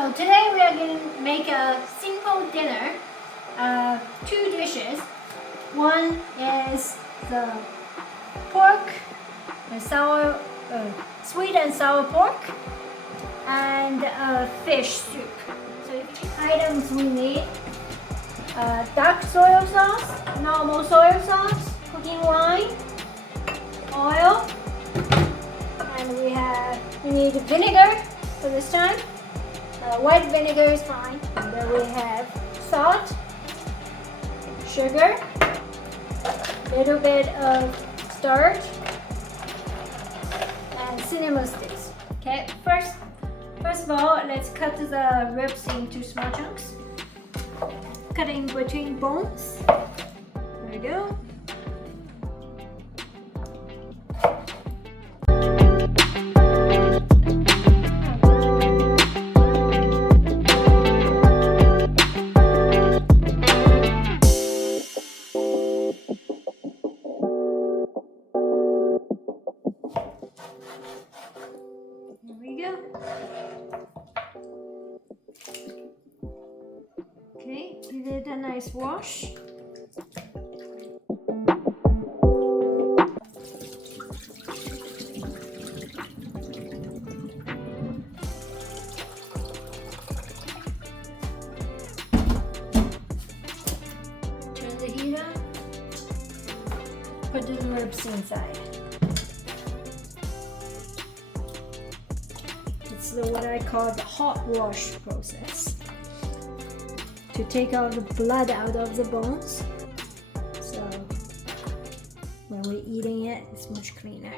So today we are going to make a simple dinner. Two dishes. One is the pork, sweet and sour pork, and fish soup. So items we need: dark soy sauce, normal soy sauce, cooking wine, oil, and we need vinegar for this time. White vinegar is fine. And then we have salt, sugar, little bit of starch, and cinnamon sticks. Okay, first of all, let's cut the ribs into small chunks. Cut in between bones. There we go. Okay, give it a nice wash. Turn the heat on. Put the ribs inside. It's what I call the hot wash process, to take all the blood out of the bones, so when we're eating it, it's much cleaner.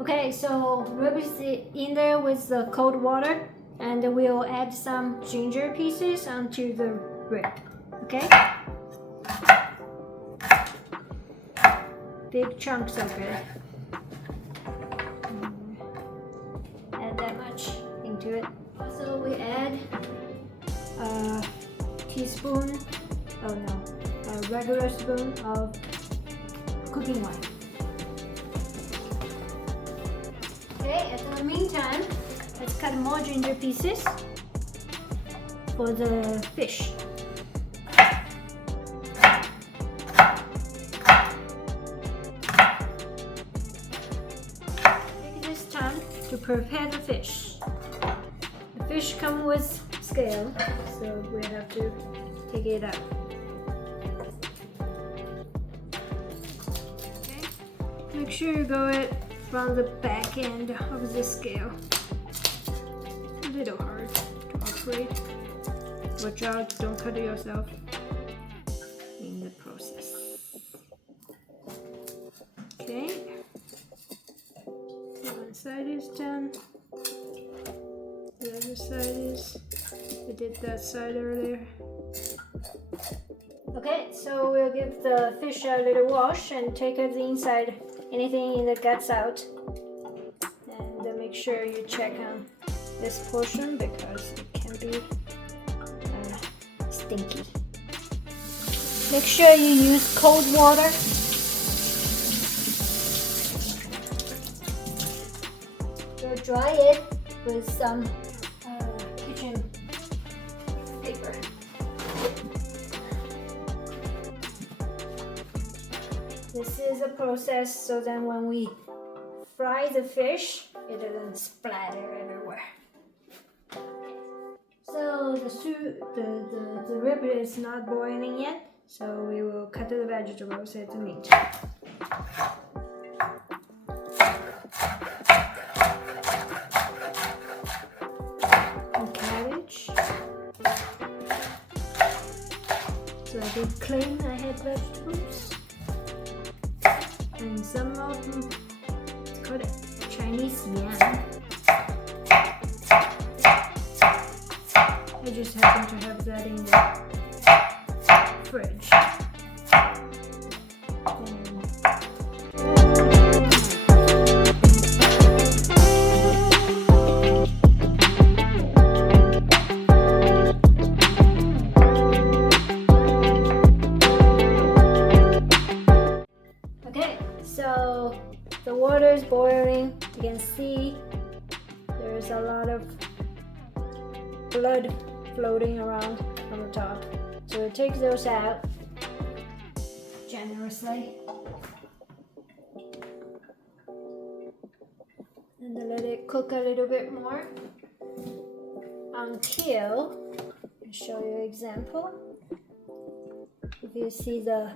Okay, so rib is in there with the cold water, and we'll add some ginger pieces onto the rib. Okay, big chunks of it. Add that much into it. So we add a teaspoon, a regular spoon of cooking wine. Okay, in the meantime, let's cut more ginger pieces for the fish. Take this time to prepare the fish. The fish comes with scale, so we have to take it out. Okay. Make sure you go it from the back end of the scale. It's a little hard to operate. Watch out, don't cut yourself in the process. Okay. One side is done. The other side is, we did that side earlier. Okay, so we'll give the fish a little wash and take the inside, anything in the guts out. And make sure you check on this portion because it can be stinky. Make sure you use cold water. So dry it with some kitchen paper. This is a process so then when we fry the fish, it doesn't splatter everywhere. So the rib is not boiling yet, so we will cut the vegetables and the meat. So I did clean, I had vegetables. And some of them, it's called Chinese yam. I just happen to have that in the fridge. So the water is boiling. You can see there's a lot of blood floating around on the top. So we take those out generously. And then let it cook a little bit more until, I'll show you an example. If you see there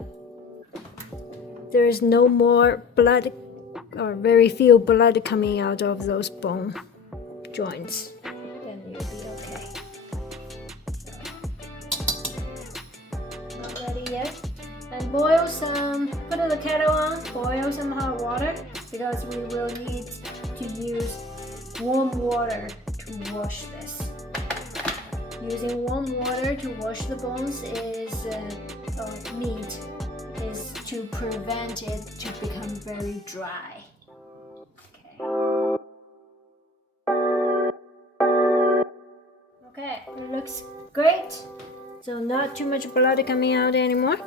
is no more blood or very few blood coming out of those bone joints, then you'll be okay. Not ready yet. And boil some, put the kettle on, boil some hot water because we will need to use warm water to wash this. Using warm water to wash the bones of meat is to prevent it to become very dry. Okay, it looks great. So not too much blood coming out anymore.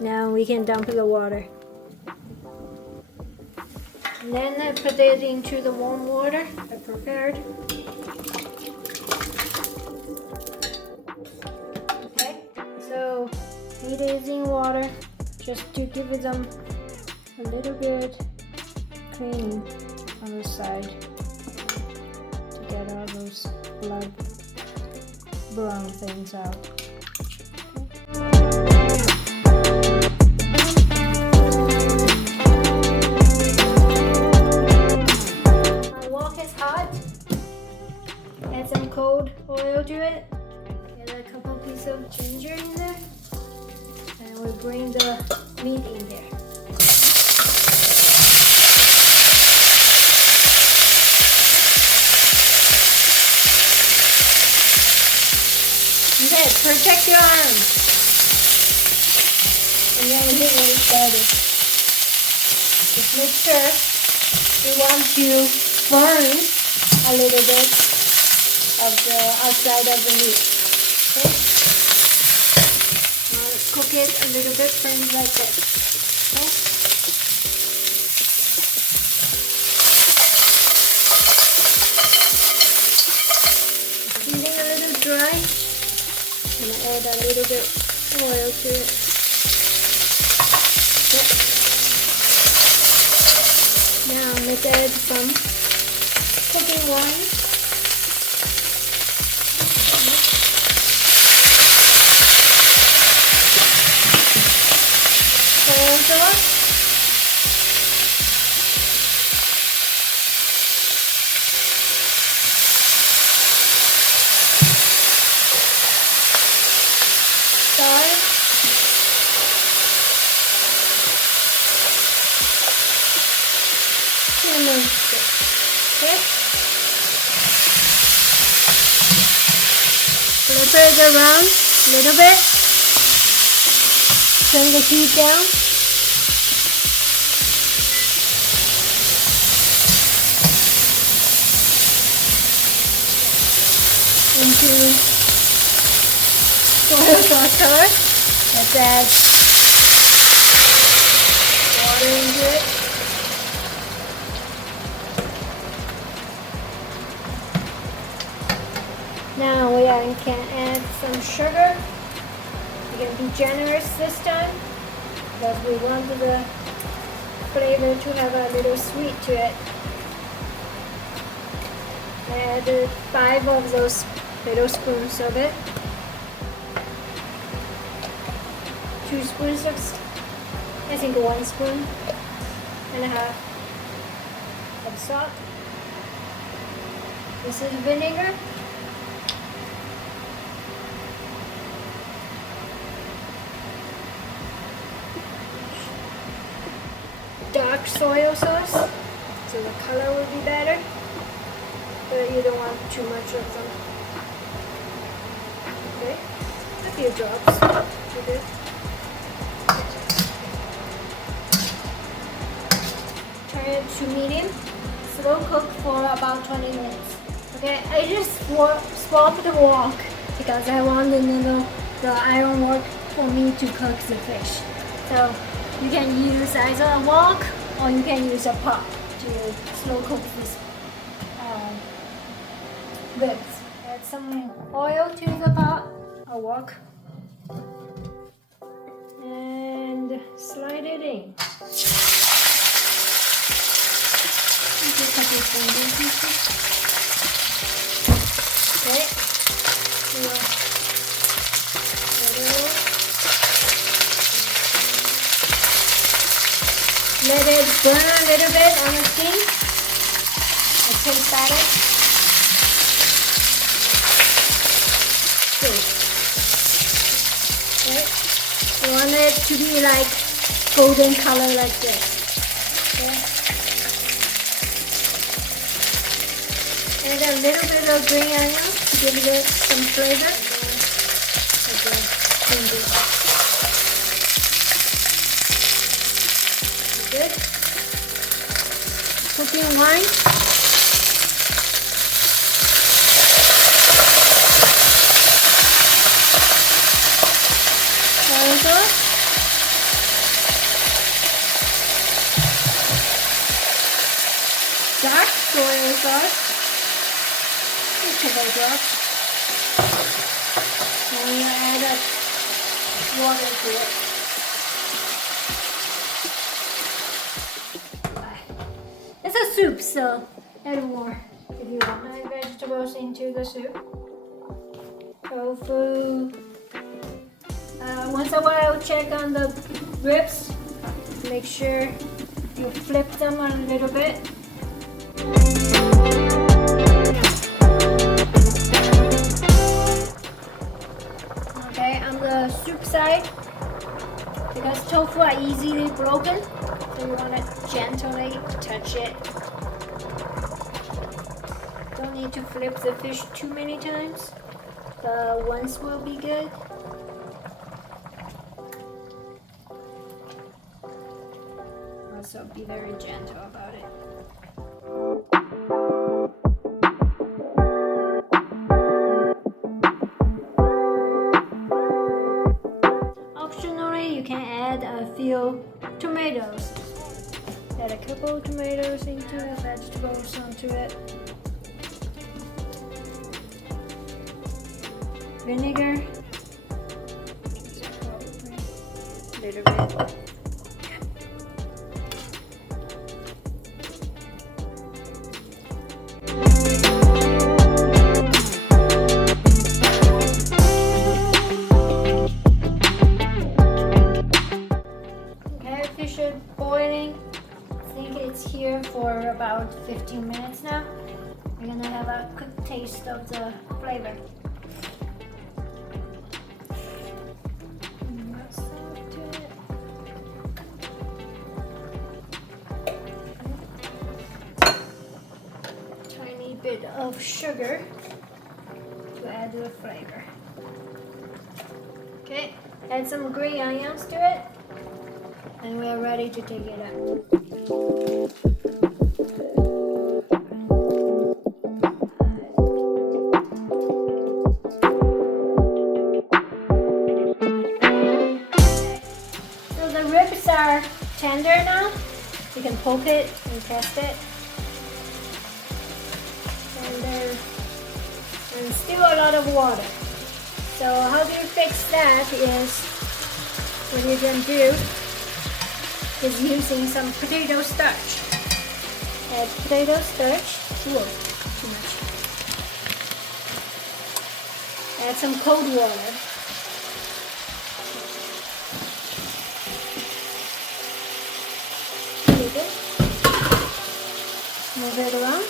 Now we can dump the water. And then I put it into the warm water I prepared. Okay, so it is in water just to give them a little bit cleaning on the side to get all those blood brown things out. Add some cold oil to it. Get a couple pieces of ginger in there. And we'll bring the meat in there. Okay, protect your arms. And then here we started. Just make sure you want to burn a little bit of the outside of the meat. Okay? Now let's cook it a little bit, things like this. Okay? It's getting a little dry. I'm gonna add a little bit oil to it. Okay. Now let's add some cooking wine. Soy sauce. Salt. Lemon stick. Okay. Flip it around a little bit. Turn the heat down. Into soy sauce color. Let's add water into it. Now we can add some sugar. We're going to be generous this time because we want the flavor to have a little sweet to it. I added 5 of those little spoons of it. 2 spoons of, I think 1 spoon and a half of salt. This is vinegar. Dark soy sauce, so the color will be better, but you don't want too much of them. Okay, a few drops will do. Turn it to medium, slow cook for about 20 minutes. Okay, I just swapped the wok because I want the iron wok for me to cook the fish. So you can use either a wok or you can use a pot to slow cook this ribs. Add some oil to the pot or wok and slide it in. Just a couple of pieces. Okay. Let it burn a little bit on the skin. And taste at it. Good. Okay. You want it to be like golden color like this. Okay. Add a little bit of green onion to give it some flavor. Good. Cooking wine. Soy sauce. Dark soy sauce. Just a couple drops. And you add water to it. It's a soup, so add more if you want. Add vegetables into the soup. Tofu. Once in a while, check on the ribs. Make sure you flip them a little bit. Okay, on the soup side, because tofu are easily broken, so you want to gently touch it. Don't need to flip the fish too many times, but once will be good. Also be very gentle about it. Optionally, you can add a few tomatoes. Add a couple tomatoes into it, vegetables onto it. Vinegar. A little bit. Fish is boiling. I think it's here for about 15 minutes now. We're gonna have a quick taste of the flavor. Salt to it. Tiny bit of sugar to add to the flavor. Okay, add some green onions to it. And we are ready to take it out. So the ribs are tender now. You can poke it and test it. And still a lot of water. So how do you fix that is what you can do is using some potato starch. Add potato starch. Whoa, too much. Add some cold water. Take it. Move it around.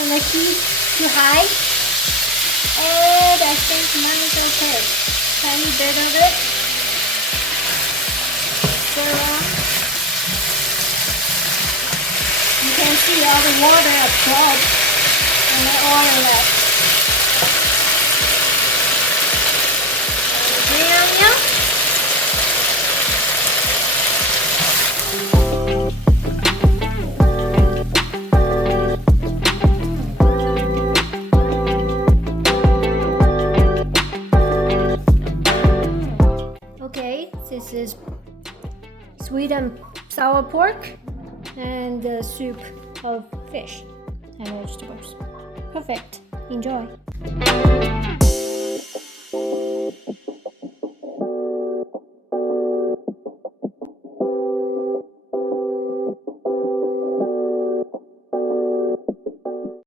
And the heat too high, and I think mine is okay. Tiny bit of it. Stir on. You can see all the water absorbed and the oil left. Green onion. This is sweet and sour pork and the soup of fish and vegetables. Perfect. Enjoy.